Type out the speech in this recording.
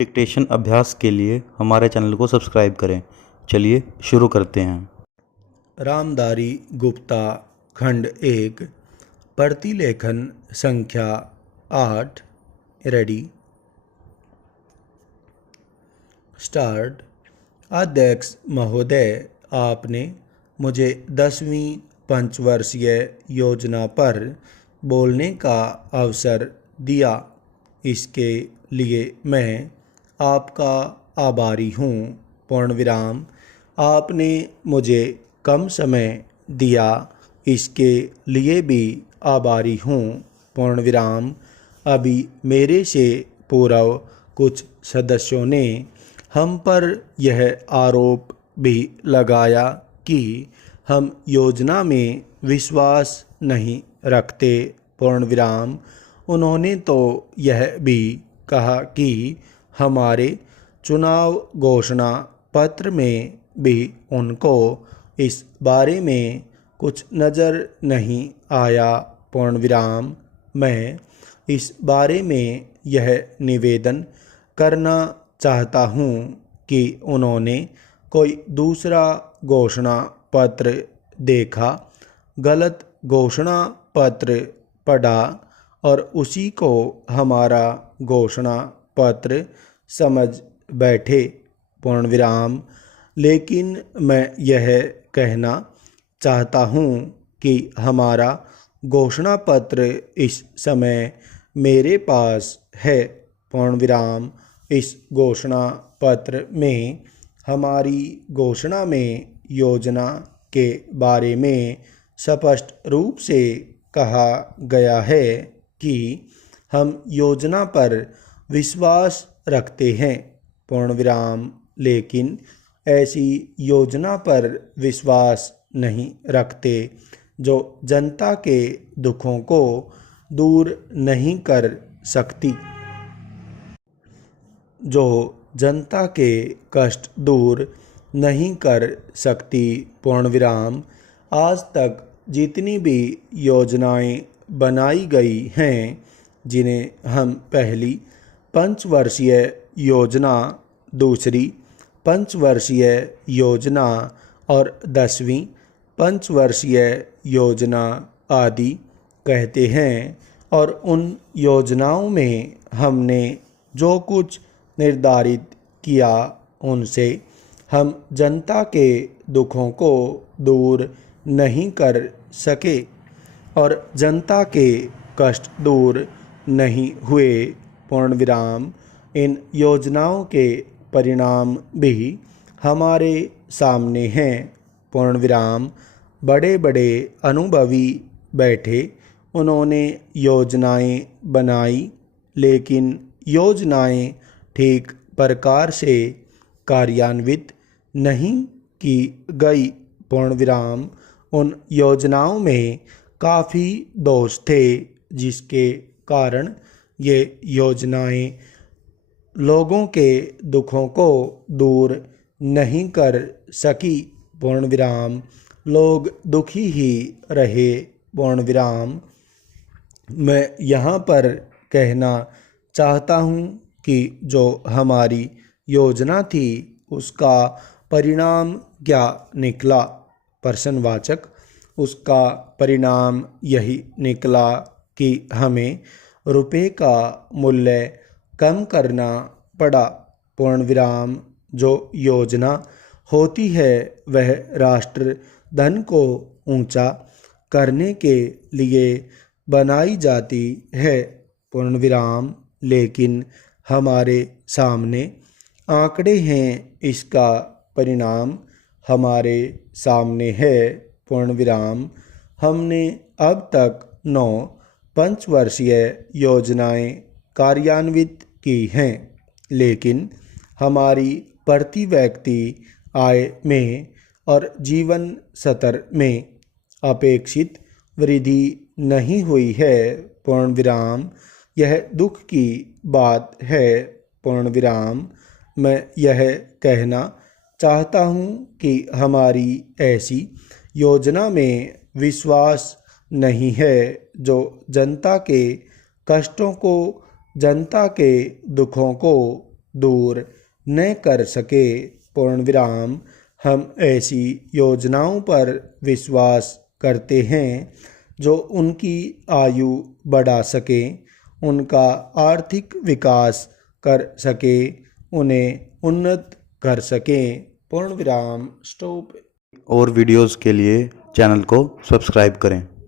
Dictation अभ्यास के लिए हमारे चैनल को सब्सक्राइब करें। चलिए शुरू करते हैं। रामधारी गुप्ता खंड 1 प्रतिलेखन संख्या 8 रेडी स्टार्ट। अध्यक्ष महोदय, आपने मुझे 10वीं पंचवर्षीय योजना पर बोलने का अवसर दिया, इसके लिए मैं आपका आभारी हूँ। पूर्णविराम। आपने मुझे कम समय दिया, इसके लिए भी आभारी हूँ। पूर्णविराम। अभी मेरे से पूर्व कुछ सदस्यों ने हम पर यह आरोप भी लगाया कि हम योजना में विश्वास नहीं रखते। पूर्णविराम। उन्होंने तो यह भी कहा कि हमारे चुनाव घोषणा पत्र में भी उनको इस बारे में कुछ नज़र नहीं आया। पूर्णविराम। मैं इस बारे में यह निवेदन करना चाहता हूँ कि उन्होंने कोई दूसरा घोषणा पत्र देखा, गलत घोषणा पत्र पढ़ा और उसी को हमारा घोषणा पत्र समझ बैठे। पूर्णविराम। लेकिन मैं यह कहना चाहता हूँ कि हमारा घोषणा पत्र इस समय मेरे पास है। पूर्णविराम। इस घोषणा पत्र में हमारी घोषणा में योजना के बारे में स्पष्ट रूप से कहा गया है कि हम योजना पर विश्वास रखते हैं। पूर्णविराम। लेकिन ऐसी योजना पर विश्वास नहीं रखते जो जनता के दुखों को दूर नहीं कर सकती, जो जनता के कष्ट दूर नहीं कर सकती। पूर्णविराम। आज तक जितनी भी योजनाएं बनाई गई हैं, जिन्हें हम पहली पंचवर्षीय योजना, दूसरी पंचवर्षीय योजना और 10वीं पंचवर्षीय योजना आदि कहते हैं, और उन योजनाओं में हमने जो कुछ निर्धारित किया, उनसे हम जनता के दुखों को दूर नहीं कर सके और जनता के कष्ट दूर नहीं हुए। पूर्णविराम। इन योजनाओं के परिणाम भी हमारे सामने हैं। पूर्णविराम। बड़े बड़े अनुभवी बैठे, उन्होंने योजनाएं बनाई, लेकिन योजनाएं ठीक प्रकार से कार्यान्वित नहीं की गई। पूर्णविराम। उन योजनाओं में काफ़ी दोष थे, जिसके कारण ये योजनाएं लोगों के दुखों को दूर नहीं कर सकी। पूर्णविराम। लोग दुखी ही रहे। पूर्णविराम। मैं यहाँ पर कहना चाहता हूँ कि जो हमारी योजना थी, उसका परिणाम क्या निकला? प्रश्नवाचक। उसका परिणाम यही निकला कि हमें रुपए का मूल्य कम करना पड़ा। पूर्णविराम। जो योजना होती है वह राष्ट्र धन को ऊंचा करने के लिए बनाई जाती है। पूर्णविराम। लेकिन हमारे सामने आंकड़े हैं, इसका परिणाम हमारे सामने है। पूर्णविराम। हमने अब तक 9 पंचवर्षीय योजनाएं कार्यान्वित की हैं, लेकिन हमारी प्रति व्यक्ति आय में और जीवन स्तर में अपेक्षित वृद्धि नहीं हुई है। पूर्णविराम। यह दुख की बात है। पूर्णविराम। मैं यह कहना चाहता हूँ कि हमारी ऐसी योजना में विश्वास नहीं है जो जनता के कष्टों को, जनता के दुखों को दूर न कर सके पूर्ण विराम। हम ऐसी योजनाओं पर विश्वास करते हैं जो उनकी आयु बढ़ा सके, उनका आर्थिक विकास कर सके, उन्हें उन्नत कर सके पूर्ण विराम स्टॉप। और वीडियोस के लिए चैनल को सब्सक्राइब करें।